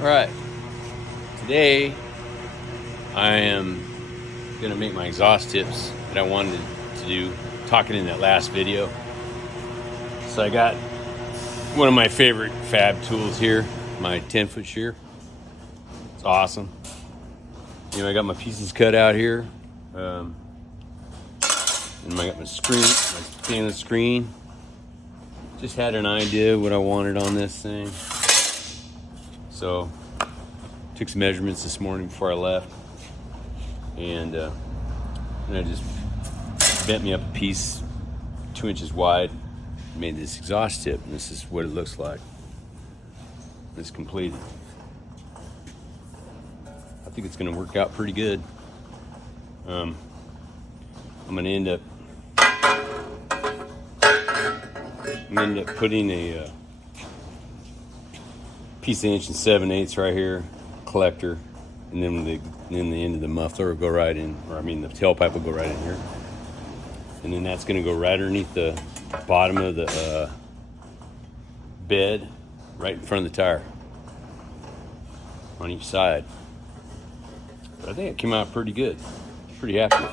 All right, today I am gonna make my exhaust tips that I wanted to do, talking in that last video. So I got one of my favorite fab tools here, my 10-foot shear. It's awesome. You know, I got my pieces cut out here, and I got my screen, my stainless screen. Just had an idea what I wanted on this thing, so took some measurements this morning before I left, and I just bent me up a piece 2 inches wide, made this exhaust tip, and this is what it looks like. It's completed. I think it's going to work out pretty good. I'm going to end up putting a piece of 1 7/8 right here, collector, and then the end of the muffler will go right in, or I mean the tailpipe will go right in here, and then that's going to go right underneath the bottom of the bed, right in front of the tire, on each side. But I think it came out pretty good. Pretty happy with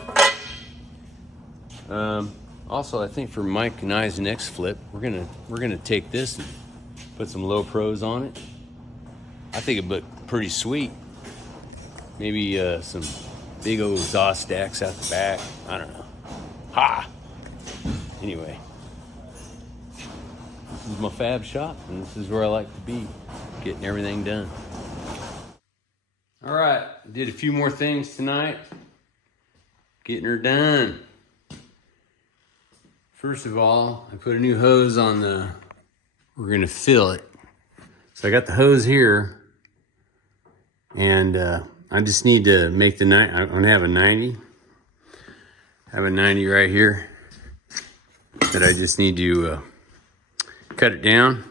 it. Also, I think for Mike and I's next flip, we're gonna take this and put some low pros on it. I think it looked pretty sweet. Maybe some big old exhaust stacks out the back. I don't know. Ha! Anyway, this is my fab shop, and this is where I like to be, getting everything done. All right, did a few more things tonight, getting her done. First of all, I put a new hose on we're gonna fill it. So I got the hose here, and I just need to make I'm gonna have a 90. I have a 90 right here that I just need to cut it down.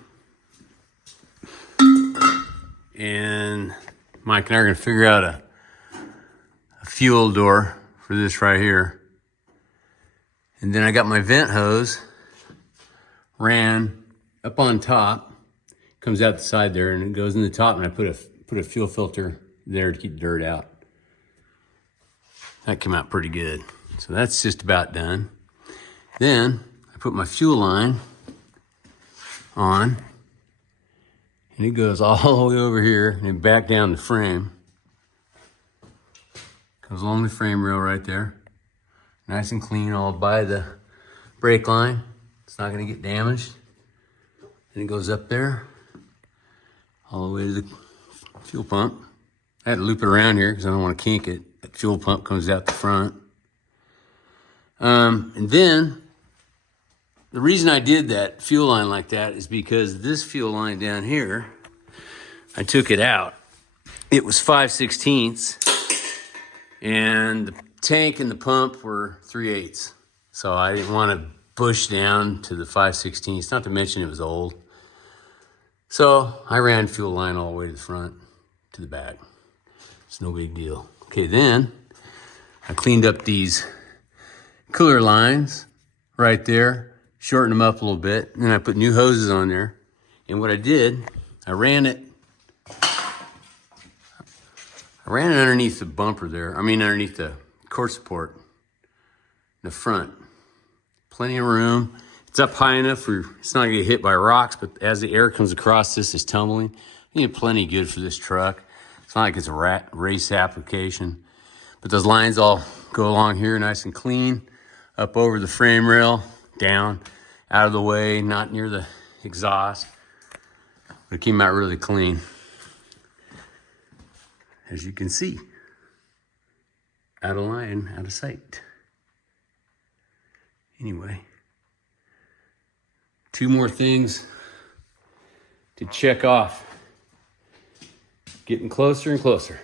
And Mike and I are gonna figure out a fuel door for this right here. And then I got my vent hose, ran up on top, comes out the side there, and it goes in the top, and I put a fuel filter there to keep the dirt out. That came out pretty good. So that's just about done. Then I put my fuel line on, and it goes all the way over here and then back down the frame. Comes along the frame rail right there. Nice and clean, all by the brake line. It's not gonna get damaged. And it goes up there, all the way to the fuel pump. I had to loop it around here because I don't want to kink it. That fuel pump comes out the front. And then the reason I did that fuel line like that is because this fuel line down here, I took it out. It was 5/16, and the tank and the pump were 3/8. So I didn't want to bush down to the 5/16, not to mention it was old. So I ran fuel line all the way to the front, to the back. It's no big deal. Okay, then I cleaned up these cooler lines right there, shortened them up a little bit, and then I put new hoses on there. And what I did, I ran it underneath the bumper there. I mean, underneath the cord support in the front. Plenty of room. It's up high enough for it's not gonna get hit by rocks, but as the air comes across this, it's tumbling. I think plenty good for this truck. It's not like it's a race application, but those lines all go along here nice and clean, up over the frame rail, down, out of the way, not near the exhaust. But it came out really clean, as you can see. Out of line, out of sight. Anyway, two more things to check off. Getting closer and closer.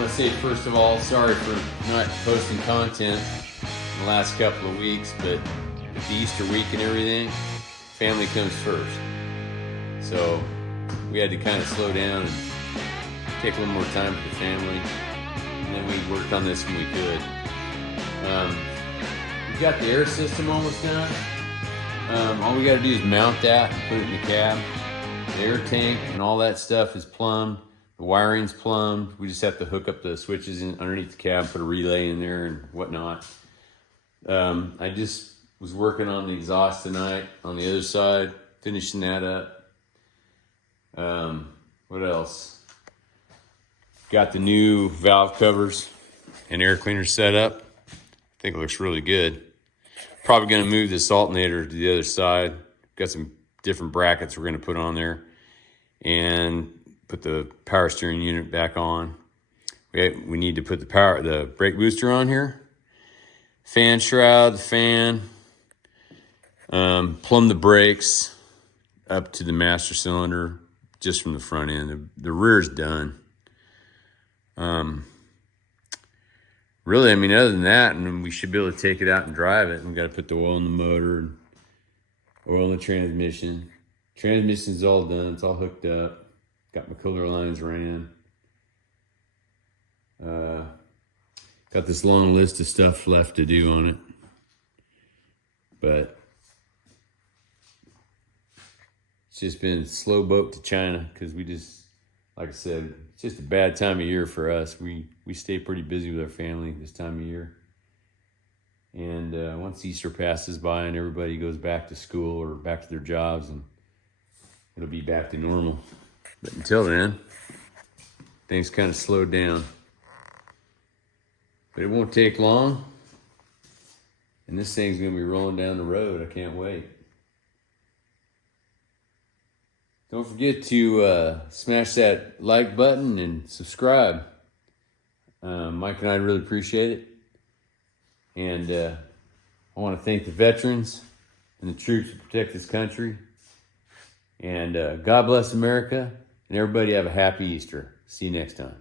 want to say, first of all, sorry for not posting content in the last couple of weeks, but with the Easter week and everything, family comes first. So we had to kind of slow down and take a little more time with the family. And then we worked on this when we could. We got the air system almost done. All we got to do is mount that and put it in the cab. The air tank and all that stuff is plumbed. The wiring's plumbed. We just have to hook up the switches in underneath the cab, put a relay in there and whatnot. I just was working on the exhaust tonight on the other side, finishing that up. What else? Got the new valve covers and air cleaner set up. I think it looks really good. Probably going to move this alternator to the other side. Got some different brackets we're going to put on there. And put the power steering unit back on. We need to put the brake booster on here. Fan shroud, the fan. Plumb the brakes up to the master cylinder just from the front end. The rear's done. Really, I mean, other than that, and we should be able to take it out and drive it. We've got to put the oil in the motor and oil in the transmission. Transmission's all done. It's all hooked up. Got my cooler lines ran. Got this long list of stuff left to do on it. But it's just been a slow boat to China because we just, like I said, it's just a bad time of year for us. We stay pretty busy with our family this time of year. And once Easter passes by and everybody goes back to school or back to their jobs, and it'll be back to normal. But until then, things kind of slowed down. But it won't take long. And this thing's going to be rolling down the road. I can't wait. Don't forget to smash that like button and subscribe. Mike and I really appreciate it. And I want to thank the veterans and the troops who protect this country. And God bless America. And everybody have a happy Easter. See you next time.